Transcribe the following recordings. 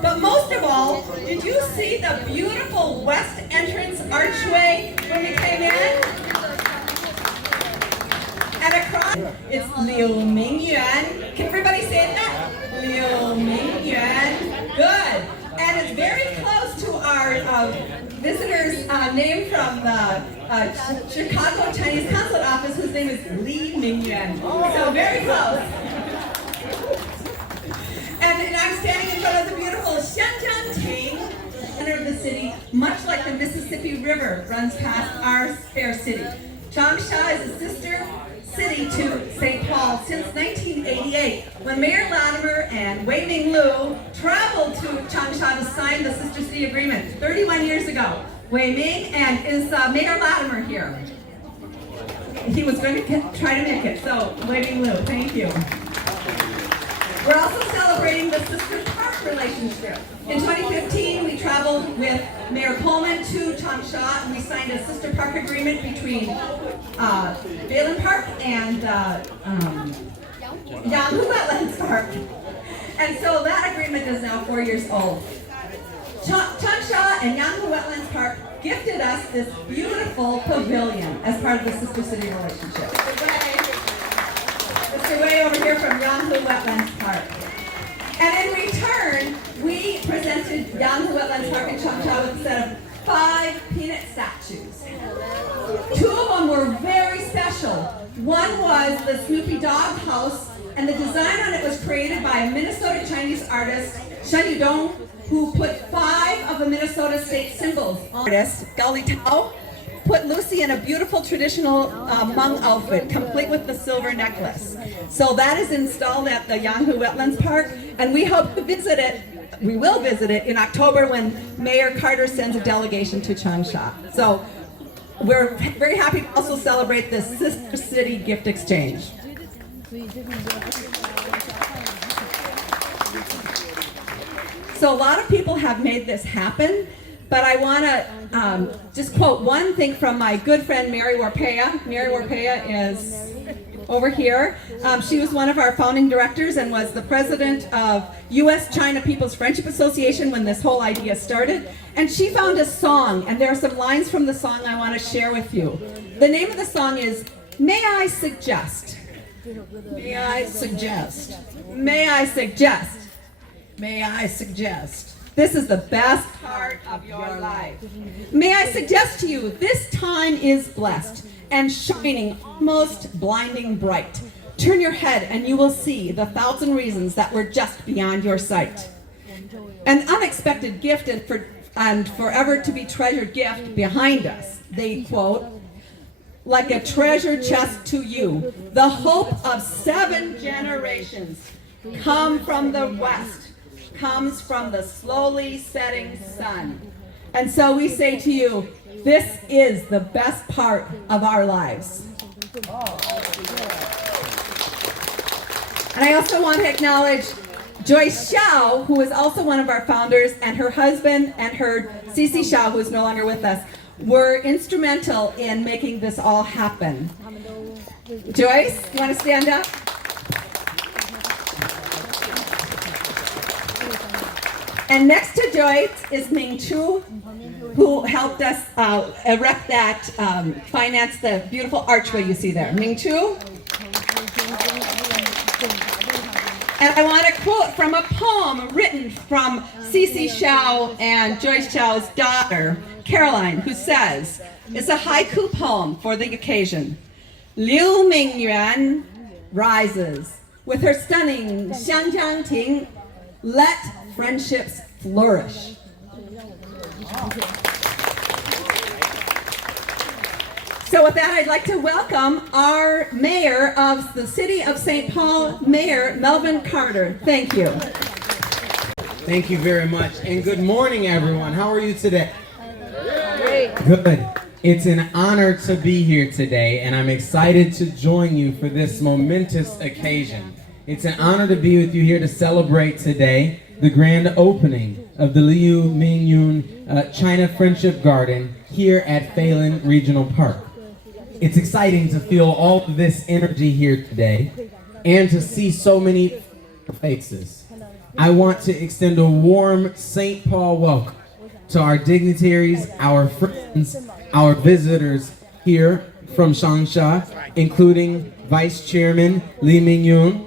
But most of all, did you see the beautiful west entrance archway when we came in? And across, it's Liu Mingyuan. Can everybody say that? Liu Mingyuan. Good. And it's very close to our visitor's name from the Chicago Chinese Consulate Office, whose name is Li Mingyuan. So very close. And I'm standing in front of the beautiful Xianjiang, center of the city, much like the Mississippi River runs past our fair city. Changsha is a sister city to St. Paul since 1988, when Mayor Latimer and Wei Ming Lu traveled to Changsha to sign the sister city agreement 31 years ago. Wei Ming, and is Mayor Latimer here? He was going to try to make it, so Wei Ming Lu, thank you. We're also celebrating the sister park relationship. In 2015, we traveled with Mayor Coleman to Changsha, and we signed a sister park agreement between Bayland Park and Yanghu Wetlands Park. And so that agreement is now 4 years old. Changsha and Yanghu Wetlands Park gifted us this beautiful pavilion as part of the sister city relationship. Mr. Wei over here from Yanghu Wetlands Park. And in return, we presented Yanghu Wetlands Park in Changsha with a set of 5 peanut statues. 2 of them were very special. One was the Snoopy Dog House, and the design on it was created by a Minnesota Chinese artist, Shen Yudong, who put 5 of the Minnesota state symbols on. Artist, Gao Li Tao, put Lucy in a beautiful traditional Hmong outfit, complete with the silver necklace. So that is installed at the Yanghu Wetlands Park, and we hope to visit it. We will visit it in October when Mayor Carter sends a delegation to Changsha. So we're very happy to also celebrate this Sister City gift exchange. So a lot of people have made this happen, but I want to just quote one thing from my good friend Mary Warpea. Mary Warpea is over here. She was one of our founding directors and was the president of U.S.-China People's Friendship Association when this whole idea started. And she found a song, and there are some lines from the song I want to share with you. The name of the song is May I Suggest? May I suggest? May I suggest? May I suggest? This is the best part of your life. May I suggest to you, this time is blessed and shining almost blinding bright. Turn your head and you will see the 1,000 reasons that were just beyond your sight. An unexpected gift and forever to be treasured gift behind us. They quote, like a treasure chest to you, the hope of 7 generations come from the west. Comes from the slowly setting sun. And so we say to you, this is the best part of our lives. And I also want to acknowledge Joyce Xiao, who is also one of our founders, and her husband and her Cici Xiao, who is no longer with us, were instrumental in making this all happen. Joyce, you want to stand up? And next to Joyce is Ming Chu, who helped us erect that, finance the beautiful archway you see there. Ming Chu. And I want to quote from a poem written from Cici Xiao and Joyce Xiao's daughter, Caroline, who says, it's a haiku poem for the occasion. Liu Mingyuan rises with her stunning Xianjiang Ting. Let friendships flourish. So with that, I'd like to welcome our mayor of the city of St. Paul, Mayor Melvin Carter. Thank you. Thank you very much, and good morning, everyone. How are you today? Great. Good. It's an honor to be here today, and I'm excited to join you for this momentous occasion. It's an honor to be with you here to celebrate today the grand opening of the Liu Mingyuan China Friendship Garden here at Phalen Regional Park. It's exciting to feel all of this energy here today and to see so many faces. I want to extend a warm St. Paul welcome to our dignitaries, our friends, our visitors here from Changsha, including Vice Chairman Lee Ming-yoon.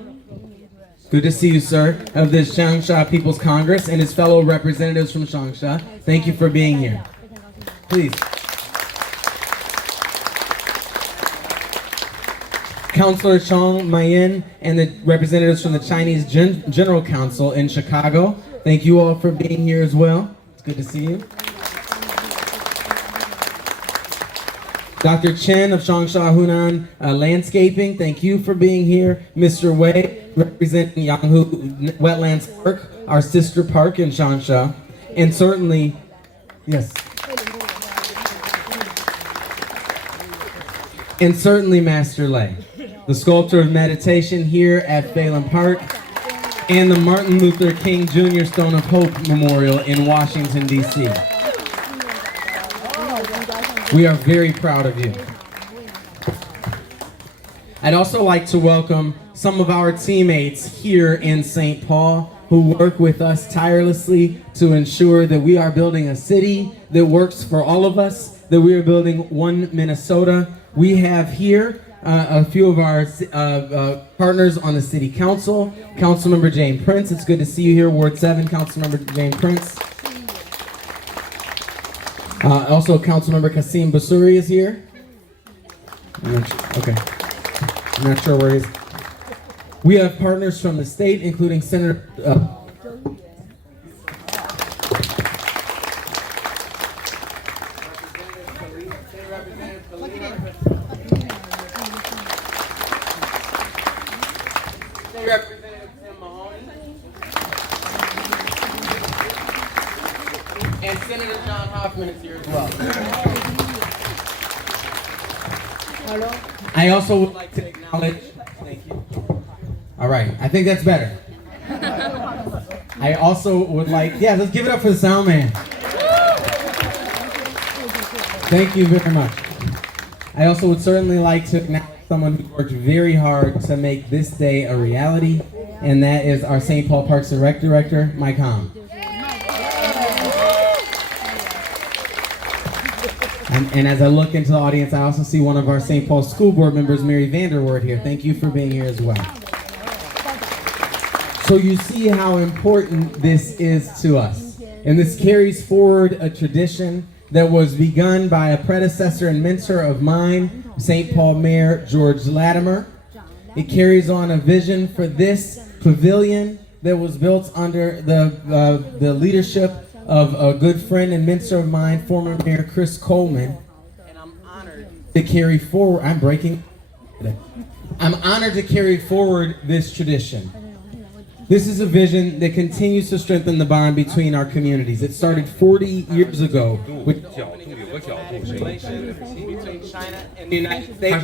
Good to see you, sir, of the Changsha People's Congress and his fellow representatives from Changsha. Thank you for being here. Please. Councilor Chong Mayin and the representatives from the Chinese General Council in Chicago. Thank you all for being here as well. It's good to see you. Dr. Chen of Changsha Hunan Landscaping, thank you for being here. Mr. Wei, representing Yanghu Wetlands Park, our sister park in Changsha. And certainly, yes. And certainly Master Lei, the sculptor of meditation here at Phelan Park, and the Martin Luther King Jr. Stone of Hope Memorial in Washington, D.C. We are very proud of you. I'd also like to welcome some of our teammates here in St. Paul who work with us tirelessly to ensure that we are building a city that works for all of us, that we are building one Minnesota. We have here a few of our partners on the City Council. Councilmember Jane Prince, it's good to see you here. Ward 7, Councilmember Jane Prince. Also, Councilmember Kasim Basuri is here. Okay. I'm not sure where he is. We have partners from the state, including Senator... And Senator John Hoffman is here as well. Hello. I also would like to acknowledge, thank you. All right, I think that's better. I also would like, yeah, let's give it up for the sound man. Thank you very much. I also would certainly like to acknowledge someone who worked very hard to make this day a reality, and that is our St. Paul Parks and Rec Director, Mike Hom. And as I look into the audience, I also see one of our St. Paul School Board members, Mary Vanderwoord, here. Thank you for being here as well. So you see how important this is to us. And this carries forward a tradition that was begun by a predecessor and mentor of mine, St. Paul Mayor George Latimer. It carries on a vision for this pavilion that was built under the leadership of a good friend and mentor of mine, former Mayor Chris Coleman. And I'm honored to carry forward, I'm honored to carry forward this tradition. This is a vision that continues to strengthen the bond between our communities. It started 40 years ago with relations between China and the United States.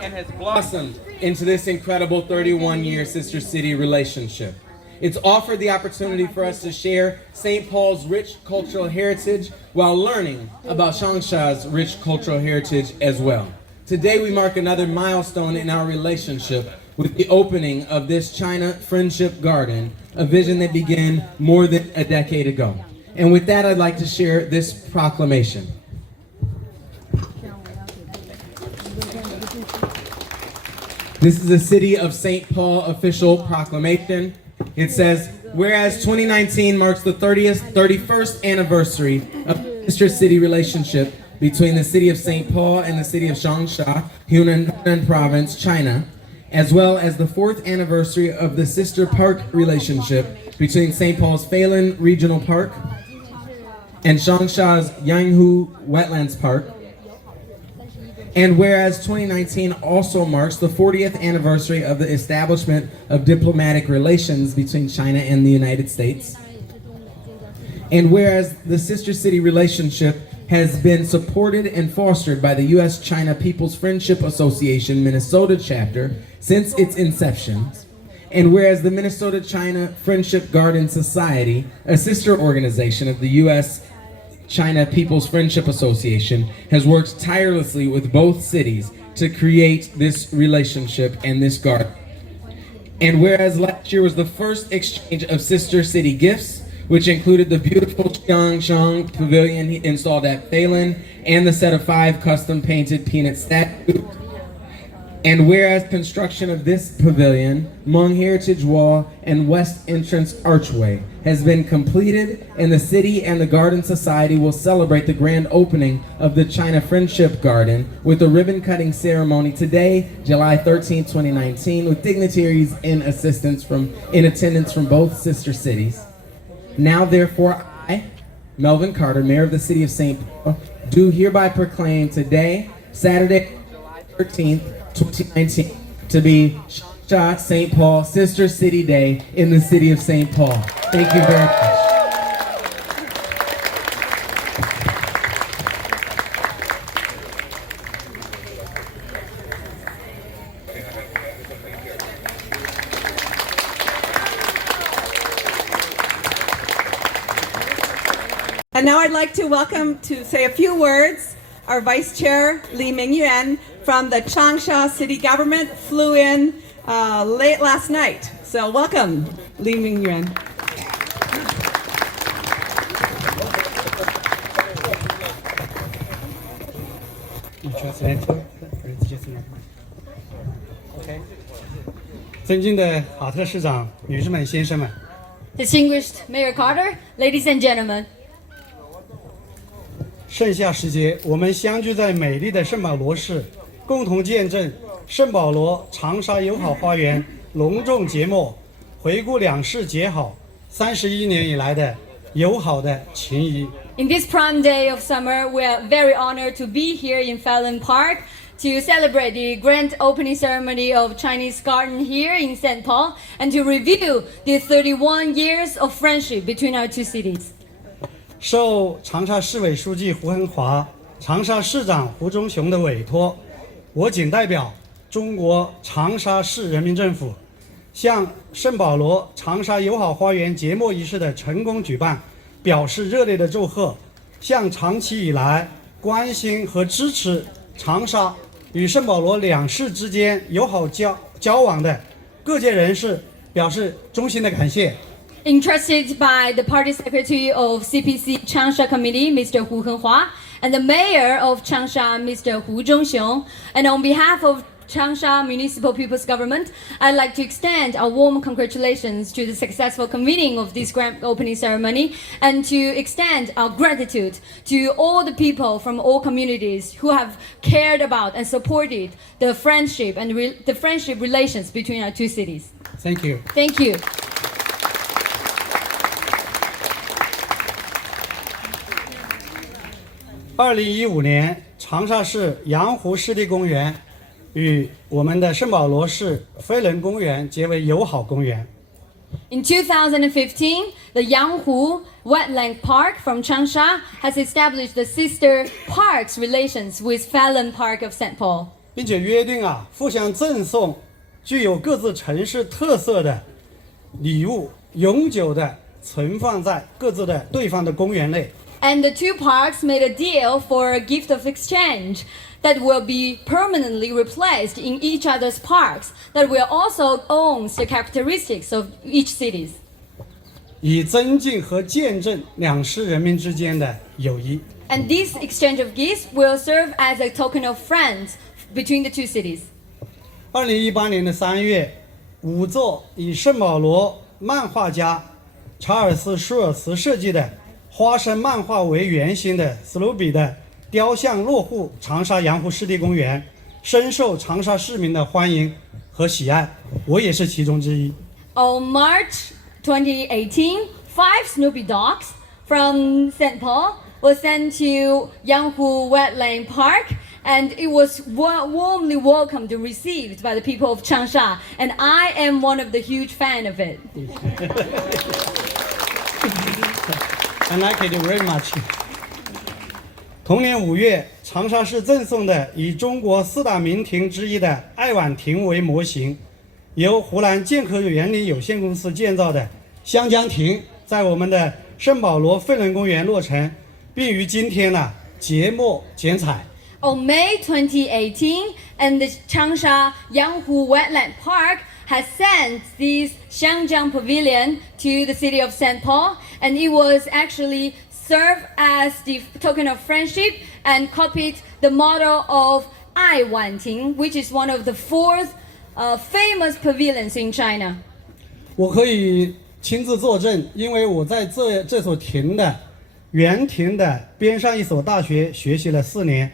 And has blossomed into this incredible 31-year sister city relationship. It's offered the opportunity for us to share St. Paul's rich cultural heritage while learning about Changsha's rich cultural heritage as well. Today we mark another milestone in our relationship with the opening of this China Friendship Garden, a vision that began more than a decade ago. And with that, I'd like to share this proclamation. This is a City of St. Paul official proclamation. It says, whereas 2019 marks the 31st anniversary of the sister city relationship between the city of St. Paul and the city of Changsha, Hunan Province, China, as well as the 4th anniversary of the sister park relationship between St. Paul's Phelan Regional Park and Changsha's Yanghu Wetlands Park. And whereas 2019 also marks the 40th anniversary of the establishment of diplomatic relations between China and the United States. And whereas the sister city relationship has been supported and fostered by the U.S.-China People's Friendship Association Minnesota chapter since its inception. And whereas the Minnesota-China Friendship Garden Society, a sister organization of the U.S.-China People's Friendship Association, has worked tirelessly with both cities to create this relationship and this garden. And whereas last year was the first exchange of Sister City gifts, which included the beautiful Qiangsheng Pavilion installed at Phelan and the set of 5 custom painted peanut statues. And whereas construction of this pavilion, Hmong Heritage Wall, and West Entrance Archway has been completed, and the city and the Garden Society will celebrate the grand opening of the China Friendship Garden with a ribbon-cutting ceremony today, July 13, 2019, with dignitaries in attendance from both sister cities. Now, therefore, I, Melvin Carter, Mayor of the City of St. Paul, do hereby proclaim today, Saturday, July 13th, 2019, to be Changsha St. Paul Sister City Day in the city of St. Paul. Thank you very much. And now I'd like to welcome to say a few words our Vice Chair, Li Mingyuan, from the Changsha City Government, flew in late last night. So welcome, Li Mingyuan. OK， 尊敬的哈特市长、女士们、先生们， Distinguished Mayor Carter, ladies and gentlemen, 盛夏时节，我们相聚在美丽的圣保罗市，共同见证圣保罗长沙友好花园隆重揭幕，回顾两市结好31年以来的友好的情谊。 in this prime day of summer, we are very honored to be here in Fallon Park to celebrate the grand opening ceremony of Chinese Garden here in St. Paul and to review the 31 years of friendship between our two cities. 受长沙市委书记胡恒华、长沙市长胡忠雄的委托，我谨代表中国长沙市人民政府，向圣保罗长沙友好花园揭幕仪式的成功举办表示热烈的祝贺，向长期以来关心和支持长沙与圣保罗两市之间友好交往的各界人士表示衷心的感谢。 Entrusted by the Party Secretary of CPC Changsha Committee, Mr. Hu Henhua, and the Mayor of Changsha, Mr. Hu Zhongxiong, and on behalf of Changsha Municipal People's Government, I'd like to extend our warm congratulations to the successful convening of this grand opening ceremony and to extend our gratitude to all the people from all communities who have cared about and supported the friendship and the friendship relations between our two cities. Thank you. Thank you. 2015年，长沙市洋湖湿地公园与我们的圣保罗市飞人公园结为友好公园。 In 2015, the Yanghu Wetland Park from Changsha has established the sister parks relations with Fallon Park of St. Paul. 并且约定互相赠送具有各自城市特色的礼物，永久的存放在各自的对方的公园内。 And the two parks made a deal for a gift of exchange that will be permanently replaced in each other's parks that will also own the characteristics of each cities. 以增进和见证两市人民之间的友谊。 And this exchange of gifts will serve as a token of friends between the two cities. 2018年的3月，5座以圣保罗漫画家查尔斯·舒尔茨设计的花生漫画为原型的史努比的雕像落户长沙洋湖湿地公园，深受长沙市民的欢迎和喜爱，我也是其中之一。 On March 2018, 5 Snoopy dogs from St. Paul were sent to Yanghu Wetland Park, and it was warmly welcomed and received by the people of Changsha, and I am one of the huge fan of it. I like it very much. 同年5月，长沙市赠送的以中国4大名亭之一的爱晚亭为模型，由湖南建科园林有限公司建造的湘江亭，在我们的圣保罗飞人公园落成，并于今天揭幕剪彩。 On May 2018, and the Changsha Yanghu Wetland Park has sent this Xiangjiang Pavilion to the city of St. Paul, and it was actually served as the token of friendship and copied the motto of Ai Wanting, which is one of the fourth famous pavilions in China. 我可以亲自作证，因为我在这所亭的原亭的边上一所大学学习了4年，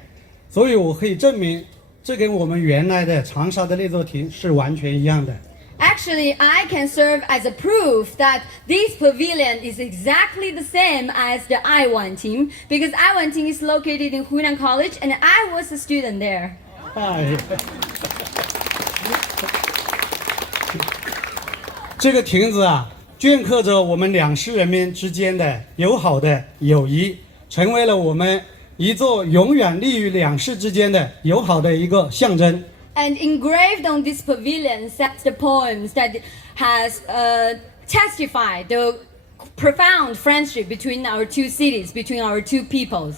所以我可以证明，这跟我们原来的长沙的那座亭是完全一样的。Actually, I can serve as a proof that this pavilion is exactly the same as the Ai Wanting, because Ai Wanting is located in Hunan College, and I was a student there. 哎，这个亭子啊，镌刻着我们两市人民之间的友好的友谊，成为了我们一座永远立于两市之间的友好的一个象征。And engraved on this pavilion sets the poems that has testified the profound friendship between our two cities, between our two peoples.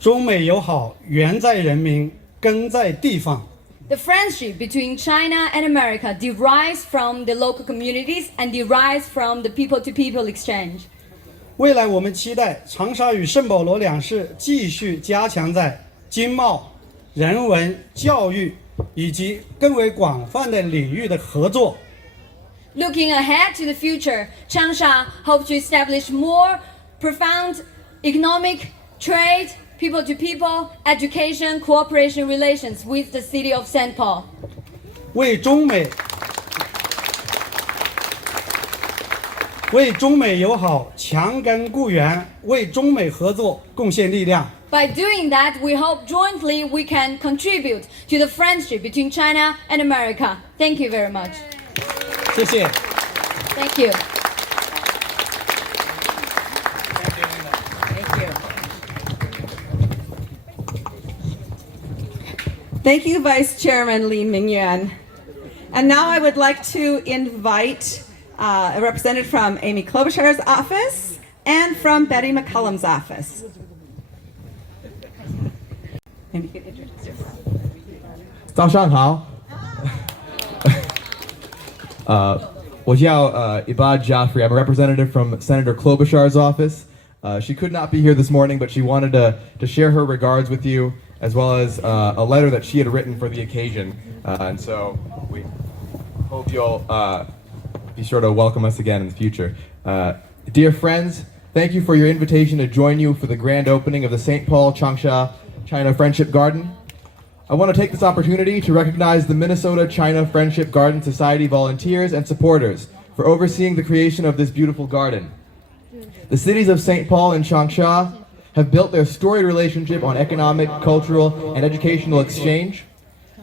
中美友好，源在人民，根在地方。The friendship between China and America derives from the local communities and derives from the people-to-people exchange. 未来我们期待长沙与圣保罗两市继续加强在经贸、人文、教育以及更为广泛的领域的合作。Looking ahead to the future, Changsha hopes to establish more profound economic, trade, people-to-people, education, cooperation relations with the city of St. Paul. 为中美友好强根固源，为中美合作贡献力量。By doing that, we hope jointly we can contribute to the friendship between China and America. Thank you very much. 谢谢。Thank you. Thank you, Vice Chairman Li Mingyuan. And now I would like to invite a representative from Amy Klobuchar's office and from Betty McCullum's office. Amy, you can introduce yourself. 早上好。我叫Ibad Jaffrey. I'm a representative from Senator Klobuchar's office. She could not be here this morning, but she wanted to share her regards with you, as well as a letter that she had written for the occasion. And so we hope you'll be sure to welcome us again in the future. Dear friends, thank you for your invitation to join you for the grand opening of the St. Paul Changsha China Friendship Garden. I want to take this opportunity to recognize the Minnesota China Friendship Garden Society volunteers and supporters for overseeing the creation of this beautiful garden. The cities of St. Paul and Changsha have built their storied relationship on economic, cultural, and educational exchange,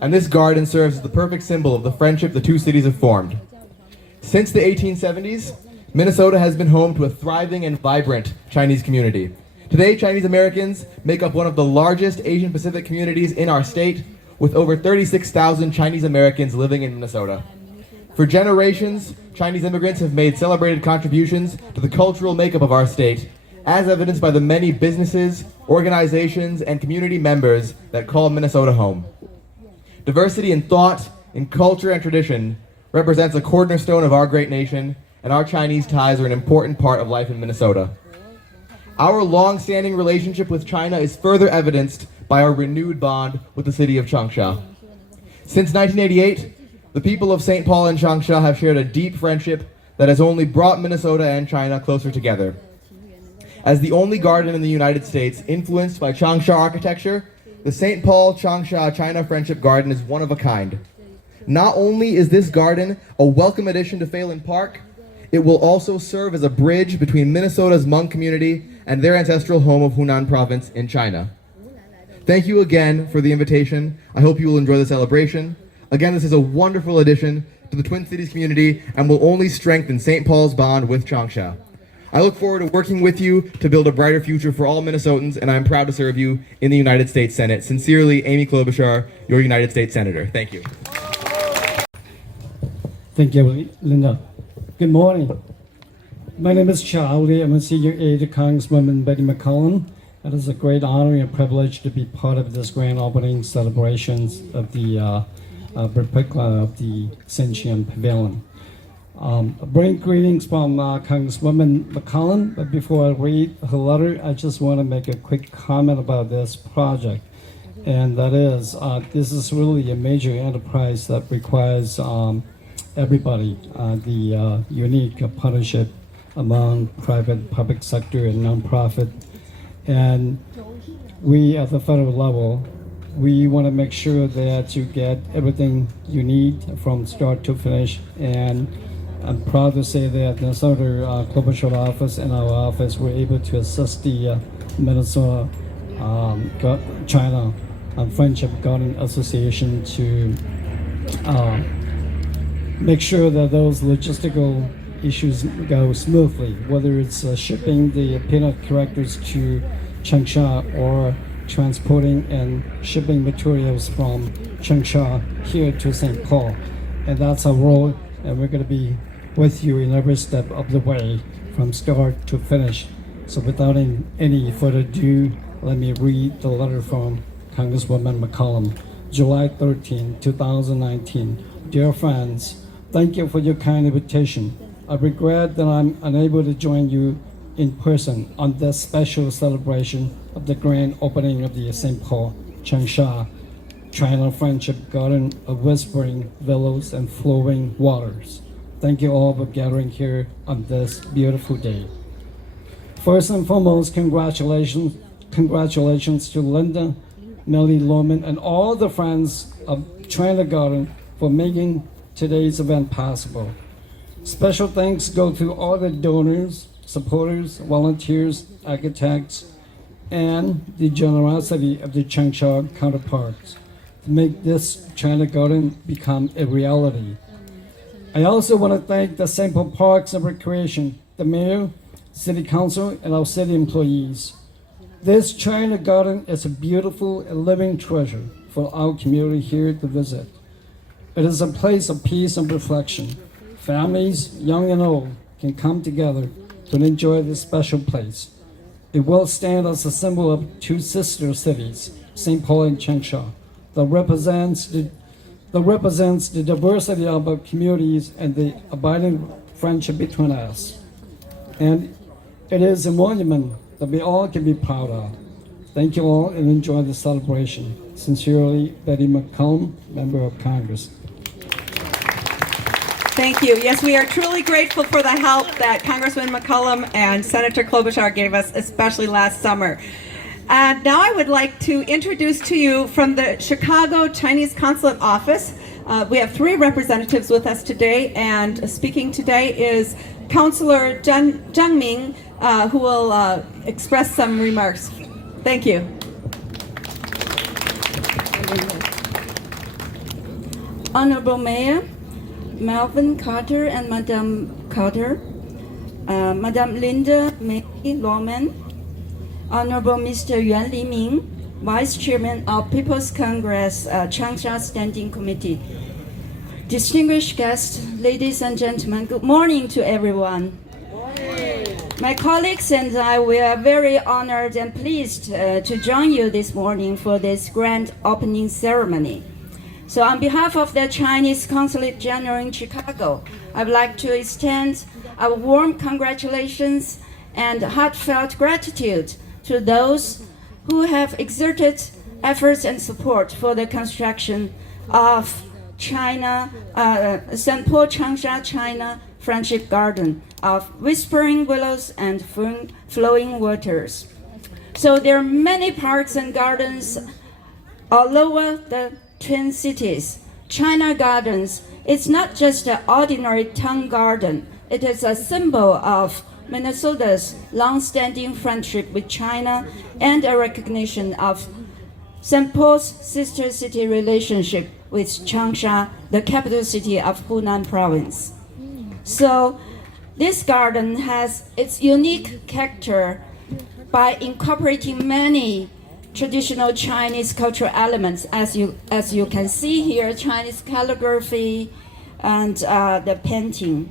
and this garden serves as the perfect symbol of the friendship the two cities have formed. Since the 1870s, Minnesota has been home to a thriving and vibrant Chinese community. Today, Chinese Americans make up one of the largest Asian Pacific communities in our state, with over 36,000 Chinese Americans living in Minnesota. For generations, Chinese immigrants have made celebrated contributions to the cultural makeup of our state, as evidenced by the many businesses, organizations, and community members that call Minnesota home. Diversity in thought, in culture, and tradition represents a cornerstone of our great nation, and our Chinese ties are an important part of life in Minnesota. Our long-standing relationship with China is further evidenced by our renewed bond with the city of Changsha. Since 1988, the people of St. Paul and Changsha have shared a deep friendship that has only brought Minnesota and China closer together. As the only garden in the United States influenced by Changsha architecture, the St. Paul Changsha China Friendship Garden is one of a kind. Not only is this garden a welcome addition to Phelan Park, it will also serve as a bridge between Minnesota's Hmong community and their ancestral home of Hunan Province in China. Thank you again for the invitation. I hope you will enjoy the celebration. Again, this is a wonderful addition to the Twin Cities community and will only strengthen St. Paul's bond with Changsha. I look forward to working with you to build a brighter future for all Minnesotans, and I am proud to serve you in the United States Senate. Sincerely, Amy Klobuchar, your United States Senator. Thank you. Thank you, Linda. Good morning. My name is Charlie. I'm a senior aide to Congresswoman Betty McCollum. It is a great honor and privilege to be part of this grand opening celebrations of the replica of the Senchian Pavilion. Bring greetings from Congresswoman McCollum, but before I read her letter, I just want to make a quick comment about this project. And that is, this is really a major enterprise that requires everybody, the unique partnership among private, public sector, and nonprofit. And we at the federal level, we want to make sure that you get everything you need from start to finish. And I'm proud to say that the Senator Klobuchar office and our office were able to assist the Minnesota China Friendship Garden Association to make sure that those logistical issues go smoothly, whether it's shipping the peanut collectors to Changsha or transporting and shipping materials from Changsha here to St. Paul. And that's our role, and we're going to be with you in every step of the way from start to finish. So without any further ado, let me read the letter from Congresswoman McCollum, July 13, 2019. Dear friends, thank you for your kind invitation. I regret that I'm unable to join you in person on this special celebration of the grand opening of the St. Paul Changsha China Friendship Garden of whispering willows and flowing waters. Thank you all for gathering here on this beautiful day. First and foremost, congratulations to Linda, Nellie Lohman, and all the friends of China Garden for making today's event possible. Special thanks go to all the donors, supporters, volunteers, architects, and the generosity of the Changsha counterparts to make this China Garden become a reality. I also want to thank the St. Paul Parks and Recreation, the mayor, city council, and our city employees. This China Garden is a beautiful and living treasure for our community here to visit. It is a place of peace and reflection. Families, young and old, can come together to enjoy this special place. It will stand as a symbol of two sister cities, St. Paul and Changsha, that represents the diversity of our communities and the abiding friendship between us. And it is a monument that we all can be proud of. Thank you all and enjoy the celebration. Sincerely, Betty McCollum, Member of Congress. Thank you. Yes, we are truly grateful for the help that Congressman McCollum and Senator Klobuchar gave us, especially last summer. Now I would like to introduce to you from the Chicago Chinese Consulate Office. We have three representatives with us today, and speaking today is Councilor Zhang Ming, who will express some remarks. Thank you. Honorable Mayor Melvin Carter and Madam Carter, Madam Linda May Lohman, Honorable Mr. Yuan Liming, Vice Chairman of People's Congress Changsha Standing Committee. Distinguished guests, ladies and gentlemen, good morning to everyone. My colleagues and I, we are very honored and pleased to join you this morning for this grand opening ceremony. So on behalf of the Chinese Consulate General in Chicago, I would like to extend our warm congratulations and heartfelt gratitude to those who have exerted efforts and support for the construction of St. Paul Changsha China Friendship Garden of whispering willows and flowing waters. So there are many parks and gardens all over the Twin Cities. China Gardens, it's not just an ordinary town garden. It is a symbol of Minnesota's long-standing friendship with China and a recognition of St. Paul's sister city relationship with Changsha, the capital city of Hunan province. So this garden has its unique character by incorporating many traditional Chinese cultural elements, as you can see here, Chinese calligraphy and the painting.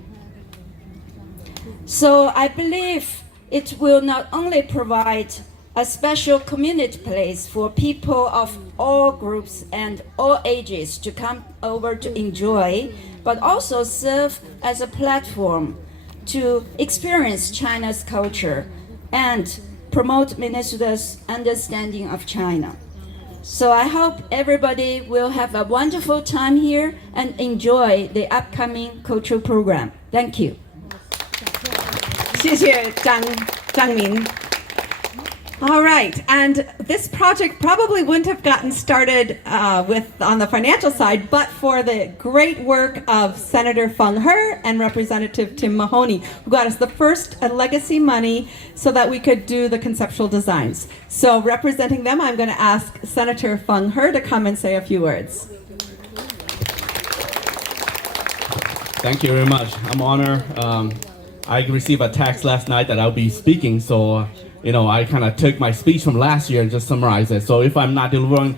So I believe it will not only provide a special community place for people of all groups and all ages to come over to enjoy, but also serve as a platform to experience China's culture and promote Minnesota's understanding of China. So I hope everybody will have a wonderful time here and enjoy the upcoming cultural program. Thank you. 谢谢张明. All right, and this project probably wouldn't have gotten started on the financial side, but for the great work of Senator Feng He and Representative Tim Mahoney, who got us the first legacy money so that we could do the conceptual designs. So representing them, I'm going to ask Senator Feng He to come and say a few words. Thank you very much. I'm honored. I received a text last night that I'll be speaking, so I kind of took my speech from last year and just summarized it. So if I'm not delivering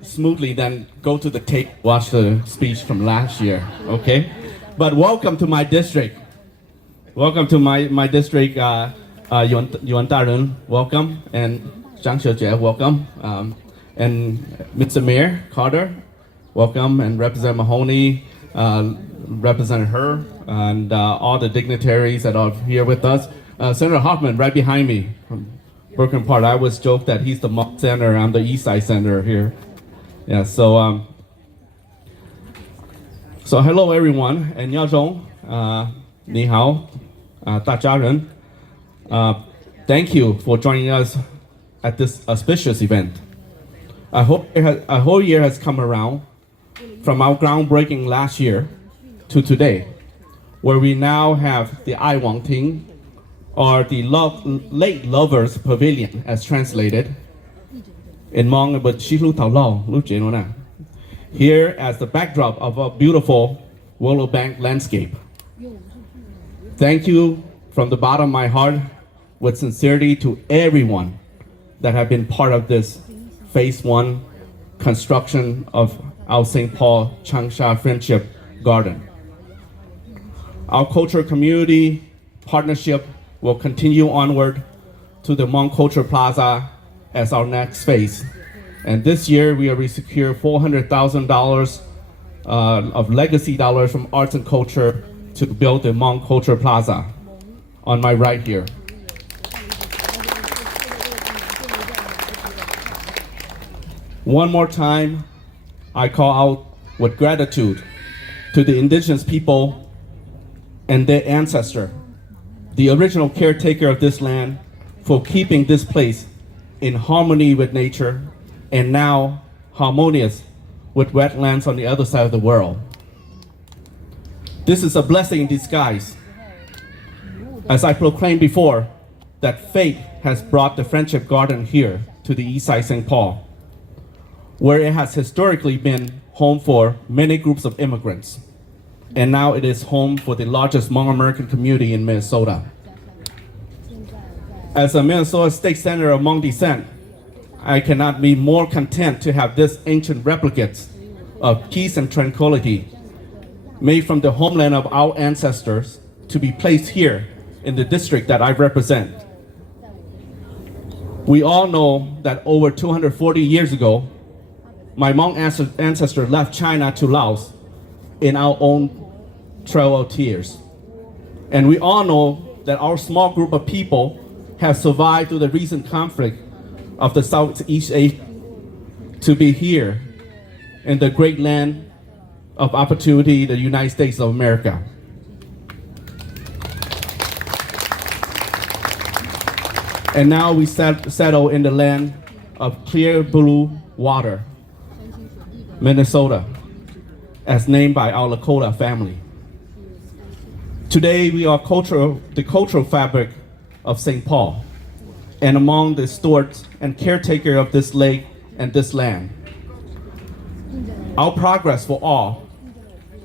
smoothly, then go to the tape, watch the speech from last year, okay? But welcome to my district. Welcome to my district, Yuan Daren, welcome, and Zhang Xiujie, welcome, and Mr. Mayor Carter, welcome, and Representative Mahoney, Representative Her, and all the dignitaries that are here with us. Senator Hoffman, right behind me, from Brooklyn Park. I always joke that he's the Mont Senator, I'm the East Side Senator here. Yeah, so hello everyone, and Yao Zhong, ni hao, da jia ren. Thank you for joining us at this auspicious event. A whole year has come around from our groundbreaking last year to today, where we now have the Ai Wang Ting, or the Late Lovers Pavilion, as translated in Hmong, but Shilu Tao Lao, Lu Jie No Na, here as the backdrop of a beautiful Willow Bank landscape. Thank you from the bottom of my heart, with sincerity, to everyone that have been part of this Phase 1 construction of our St. Paul Changsha Friendship Garden. Our cultural community partnership will continue onward to the Hmong Culture Plaza as our next phase. And this year we will secure $400,000 of legacy dollars from arts and culture to build the Hmong Culture Plaza on my right here. One more time, I call out with gratitude to the indigenous people and their ancestor, the original caretaker of this land, for keeping this place in harmony with nature and now harmonious with wetlands on the other side of the world. This is a blessing in disguise. As I proclaimed before, that fate has brought the Friendship Garden here to the East Side St. Paul, where it has historically been home for many groups of immigrants. And now it is home for the largest Hmong American community in Minnesota. As a Minnesota State Senator of Hmong descent, I cannot be more content to have this ancient replicates of peace and tranquility made from the homeland of our ancestors to be placed here in the district that I represent. We all know that over 240 years ago, my Hmong ancestor left China to Laos in our own Trail of Tears. And we all know that our small group of people have survived through the recent conflict of the Southeast Asia to be here in the great land of opportunity, the United States of America. And now we settle in the land of clear blue water, Minnesota, as named by our Lakota family. Today we are the cultural fabric of St. Paul, and among the stewards and caretaker of this lake and this land. Our progress for all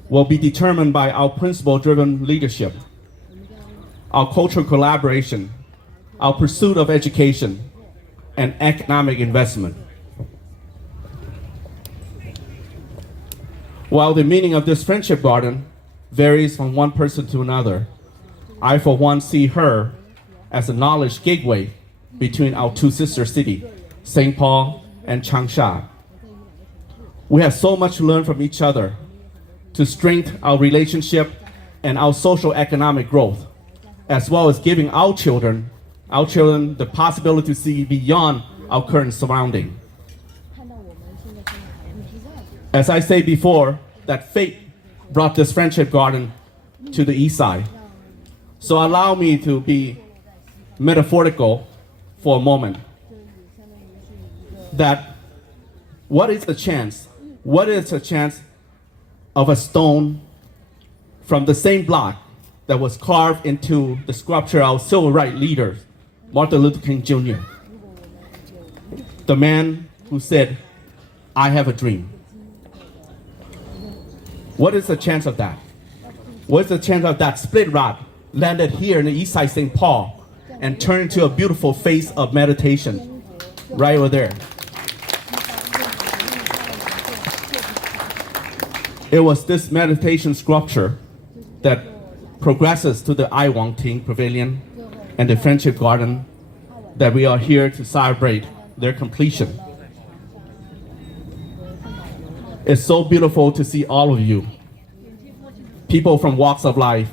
will be determined by our principle-driven leadership, our cultural collaboration, our pursuit of education, and economic investment. While the meaning of this friendship garden varies from one person to another, I for one see her as a knowledge gateway between our two sister cities, St. Paul and Changsha. We have so much to learn from each other to strengthen our relationship and our social economic growth, as well as giving our children the possibility to see beyond our current surrounding. As I said before, that fate brought this friendship garden to the east side. So allow me to be metaphorical for a moment. That what is the chance? What is the chance of a stone from the same block that was carved into the sculpture of civil rights leader, Martin Luther King Jr., the man who said, "I have a dream"? What is the chance of that? What is the chance of that split rock landed here in the east side St. Paul and turned into a beautiful face of meditation right over there? It was this meditation sculpture that progresses to the I Wang Ting Pavilion and the Friendship Garden that we are here to celebrate their completion. It's so beautiful to see all of you, people from walks of life,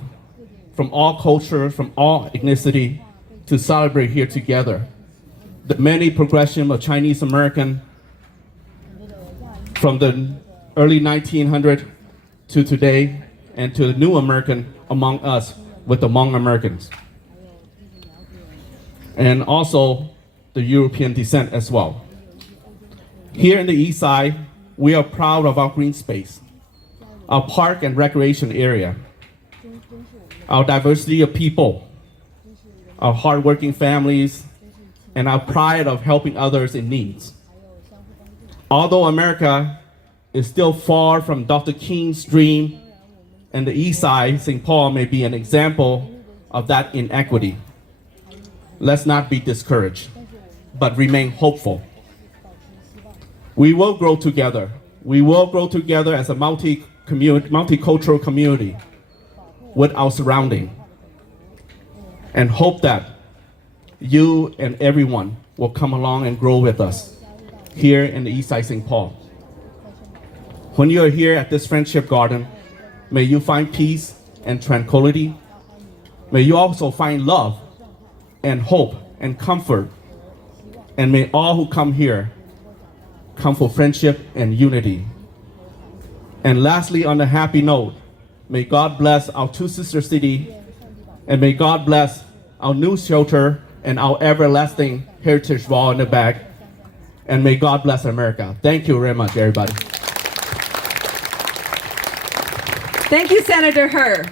from all cultures, from all ethnicity, to celebrate here together. The many progression of Chinese American from the early 1900s to today, and to the new American among us with the Hmong Americans. And also the European descent as well. Here in the east side, we are proud of our green space, our park and recreation area, our diversity of people, our hardworking families, and our pride of helping others in needs. Although America is still far from Dr. King's dream, and the east side, St. Paul, may be an example of that inequity. Let's not be discouraged, but remain hopeful. We will grow together. We will grow together as a multicultural community with our surrounding, and hope that you and everyone will come along and grow with us here in the east side St. Paul. When you are here at this Friendship Garden, may you find peace and tranquility. May you also find love and hope and comfort. And may all who come here come for friendship and unity. And lastly, on a happy note, may God bless our two sister cities, and may God bless our new shelter and our everlasting heritage wall in the back. And may God bless America. Thank you very much, everybody. Thank you, Senator Herr.